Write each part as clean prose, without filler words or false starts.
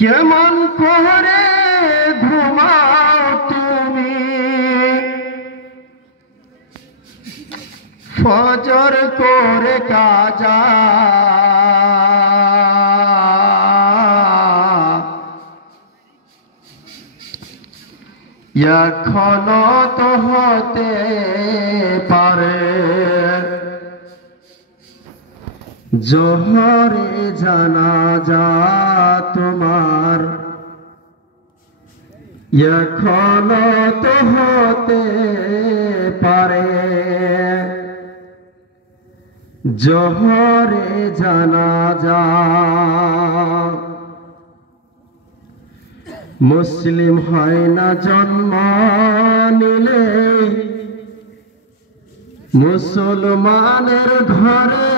কেমন করে ঘুমাও তুমি ফজর করে কাজা এখনো তো হতে পারে জোহরে জানাজা তোমার এখনো তো হতে পারে জোহরে জানাজা মুসলিম হয় না জন্ম নিলে মুসলমানের ঘরে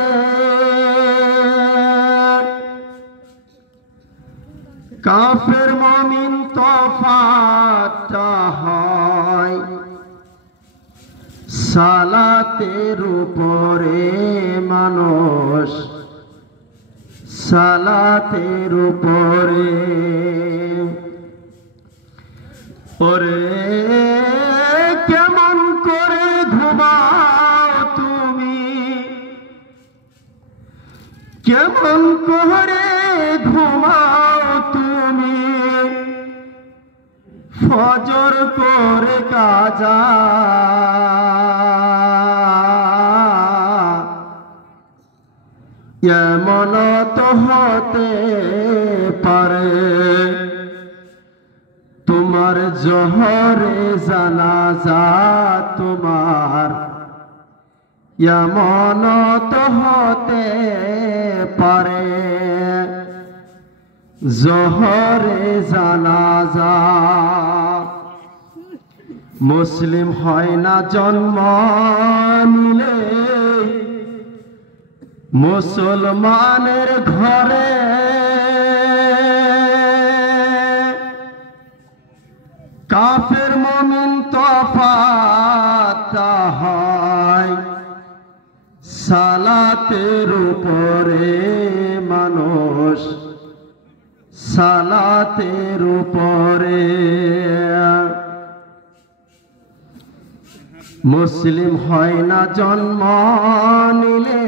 কাফের মুমিন তফাতটা হয় সালাতের উপরে মানুষ সালাতের উপরে ওরে কেমন করে ঘুমাও তুমি কেমন করে ঘুমাও তুমি ফজর করে কাজা এমন তো হতে পারে তোমার জোহরে জানাজা তোমার এমন তো হতে পারে জোহরে জানাজা মুসলিম হয় না জন্ম নিলে মুসলমানের ঘরে কাফের মুমিন তফাতটা হয় সালাতের উপরে মানুষ সালাতের উপরে মুসলিম হয় না জন্ম নিলে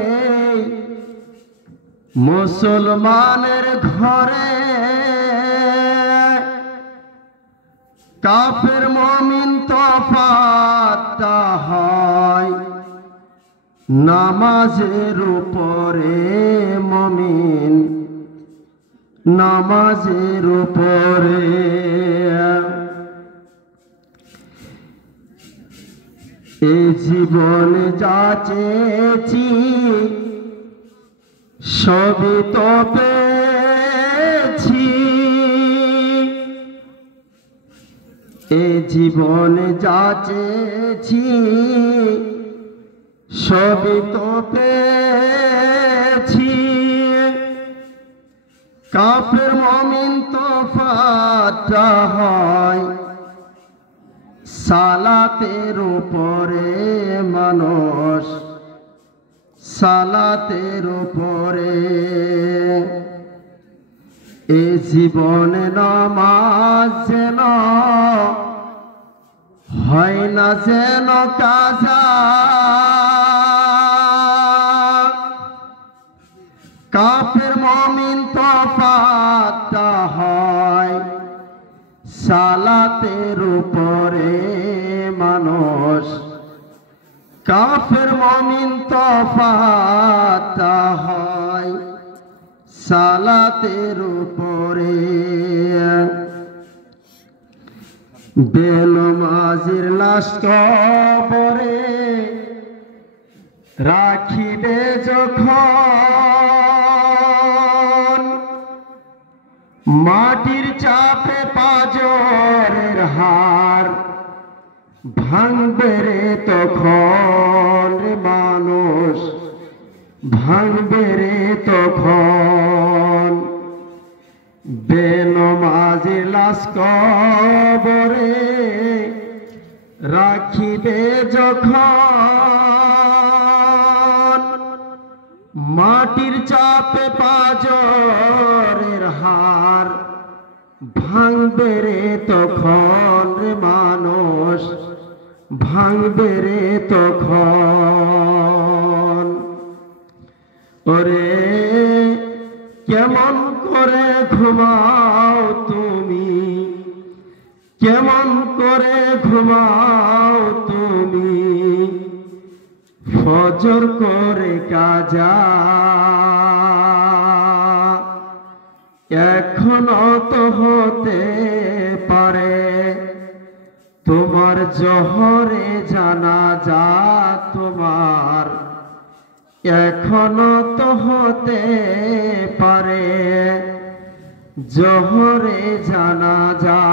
মুসলমানের ঘরে কাফের মুমিন তফাতটা হয় নামাজের উপরে মুমিন নামাজের উপরে এই জীবনে যা চেয়েছি সবই তো পেয়েছি এ জীবনে যা চেয়েছি সবই তো পেয়েছি কাফের মুমিন তফাতটা হয় সালাতের উপরে মানুষ সালাতের উপরে এ জীবনে নামাজ যেন হয় না যেন কাজা কাফের মুমিন তফাতটা হয় সালাতের উপরে মানুষ কাফের মুমিন তফাতটা হয় সালাতের উপরে বেনমাজির লাশ কবরে রাখিবে যখন মাটির চাপে পাঁজরের হাড় ভাঙবে রে তখন মানুষ ভাঙবে রে তখন বেনমাজির লাশ কবরে রাখিবে যখন মাটির চাপে পাঁজরের হাড় ভাঙবে রে তখন রে মানুষ, ভাঙবে রে তখন। ওরে কেমন করে ঘুমাও তুমি, কেমন করে ঘুমাও তুমি, ফজর করে কাজা। এখনো তো হতে পারে তোমার জহরে জানাজা, তোমার এখনো তো হতে পারে জহরে জানাজা।